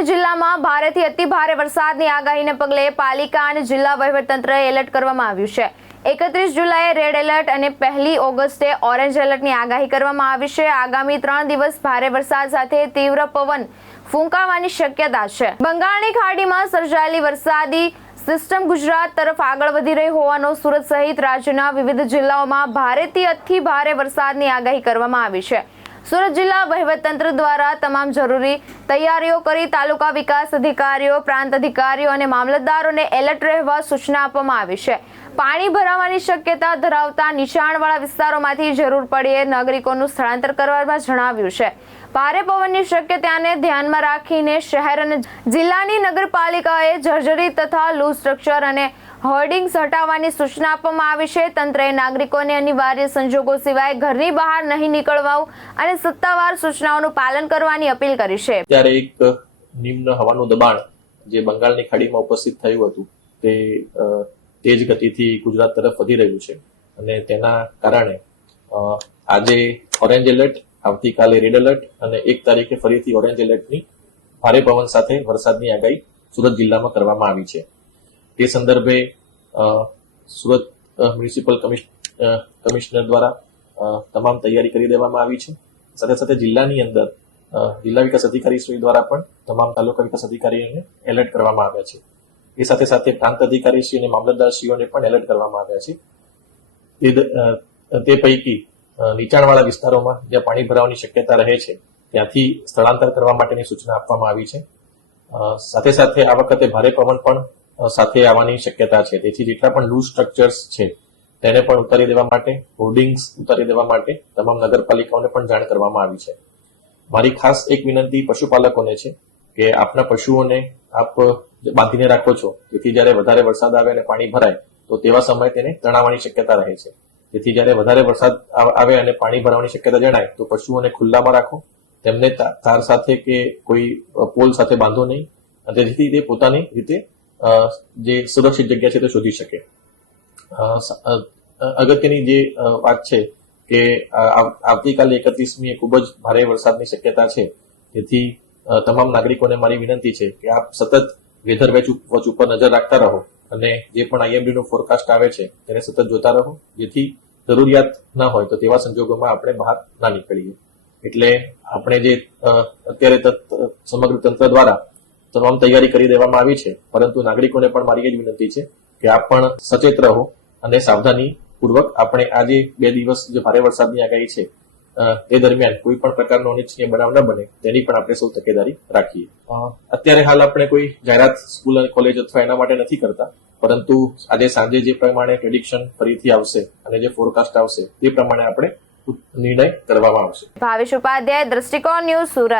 અને જિલ્લામાં ભારેથી અતિ ભારે વરસાદની આગાહીને પગલે પાલિકા અને જિલ્લા વહીવટીતંત્રએ એલર્ટ કરવામાં આવ્યું છે। 31 જુલાઈએ રેડ એલર્ટ અને 1 ઓગસ્ટે ઓરેન્જ એલર્ટની આગાહી કરવામાં આવી છે। આગામી 3 દિવસ ભારે વરસાદ સાથે તીવ્ર પવન ફૂંકાવાની શક્યતા છે। બંગાળની ખાડીમાં સર્જાયેલી વરસાદી સિસ્ટમ ગુજરાત તરફ આગળ વધી રહી હોવાનો સુરત સહિત રાજ્યના વિવિધ જિલ્લાઓમાં ભારેથી અતિ ભારે વરસાદની આગાહી કરવામાં આવી છે। સુરત જિલ્લા વહીવટીતંત્ર દ્વારા તમામ જરૂરી તૈયારીઓ કરી તાલુકા વિકાસ અધિકારીઓ, પ્રાંત અધિકારીઓ અને મામલતદારોને એલર્ટ રહેવા સૂચના આપવામાં આવી છે। પાણી ભરાવાની શક્યતા ધરાવતા નીચાણવાળા વિસ્તારોમાંથી જરૂર પડે નાગરિકોનું સ્થળાંતર કરવામાં જણાવ્યું છે। ભારે પવનની શક્યતાને ધ્યાનમાં રાખીને શહેર અને જિલ્લાની નગરપાલિકાએ જર્જરિત તથા લૂઝ સ્ટ્રક્ચર અને હોર્ડિંગ્સ હટાવવાની સૂચના આપવામાં આવી છે। તંત્રએ નાગરિકોને અનિવાર્ય સંજોગો સિવાય ઘરની બહાર નહીં નીકળવા અને સત્તાવાર સૂચનાઓનું પાલન કરવાની અપીલ કરી છે। ત્યારે એક નિમ્ન હવાનું દબાણ જે બંગાળની ખાડીમાં ઉપસ્થિત થયું હતું તે તેજ ગતિથી ગુજરાત તરફ વધી રહ્યું છે અને તેના કારણે આજે ઓરેન્જ એલર્ટ, આવતીકાલે રેડ એલર્ટ અને 1 તારીખે ફરીથી ઓરેન્જ એલર્ટની ભારે પવન સાથે વરસાદની આગાહી સુરત જિલ્લામાં કરવામાં આવી છે। તે સંદર્ભે સુરત મ્યુનિસિપલ કમિશનર દ્વારા તમામ તૈયારી કરી દેવામાં આવી છે। સાથે સાથે જિલ્લાની અંદર જિલ્લા વિકાસ અધિકારી શ્રી દ્વારા પણ તમામ તાલુકા વિકાસ અધિકારીઓને એલર્ટ કરવામાં આવ્યા છે। એ સાથે સાથે પ્રાંત અધિકારી શ્રી અને મામલતદારશ્રીઓને પણ એલર્ટ કરવામાં આવ્યા છે। તે પૈકી નીચાણવાળા વિસ્તારોમાં જ્યાં પાણી ભરાવાની શક્યતા રહે છે ત્યાંથી સ્થળાંતર કરવા માટેની સૂચના આપવામાં આવી છે। સાથે સાથે આ વખતે ભારે પવન પણ સાથે આવવાની શક્યતા છે, તેથી જેટલા પણ લૂઝ સ્ટ્રક્ચર્સ છે તેને પણ ઉતારી દેવા માટે, હોર્ડિંગ્સ ઉતારી દેવા માટે તમામ નગરપાલિકાઓને પણ જાણ કરવામાં આવી છે। મારી ખાસ એક વિનંતી પશુપાલકોને છે કે આપના પશુઓને આપ બાંધીને રાખો છો, તેથી જ્યારે વધારે વરસાદ આવે અને પાણી ભરાય તો તેવા સમયે તેને તણાવવાની શક્યતા રહે છે। તેથી જ્યારે વધારે વરસાદ આવે અને પાણી ભરાવાની શક્યતા જણાય તો પશુઓને ખુલ્લામાં રાખો, તેમને તાર સાથે કે કોઈ પોલ સાથે બાંધો નહીં, જેથી તે પોતાની રીતે જે સુરક્ષિત જગ્યા છે તે શોધી શકે। અગત્યની જે વાત છે કે આવતીકાલે 31મીએ ખૂબ જ ભારે વરસાદની શક્યતા છે, તેથી તમામ નાગરિકોને મારી વિનંતી છે કે આપ સતત વેધર વોચ ઉપર નજર રાખતા રહો અને જે પણ IMD નું ફોરકાસ્ટ આવે છે તેને સતત જોતા રહો, જેથી જરૂરિયાત ન હોય તો તેવા સંજોગોમાં આપણે બહાર ના નીકળીએ। એટલે આપણે જે અત્યારે સમગ્ર તંત્ર દ્વારા તમામ તૈયારી કરી દેવામાં આવી છે, પરંતુ નાગરિકોને પણ મારી એ જ વિનંતી છે કે આપ પણ સચેત રહો અને સાવધાની પૂર્વક આપણે આજે 2 દિવસ જે ભારે વરસાદની આગાહી છે તે દરમિયાન કોઈ પણ પ્રકારનો અનિચ્છનીય બનાવ ન બને તેની પણ આપણે સૌ તકેદારી રાખીએ। અત્યારે હાલ આપણે કોઈ જાહેરાત સ્કૂલ અને કોલેજ અથવા એના માટે નથી કરતા, પરંતુ આજે સાંજે જે પ્રમાણે પ્રેડિક્શન ફરીથી આવશે અને જે ફોરકાસ્ટ આવશે તે પ્રમાણે આપણે નિર્ણય કરવામાં આવશે। ભાવેશ ઉપાધ્યાય, દ્રષ્ટિકોણ ન્યૂઝ, સુરત।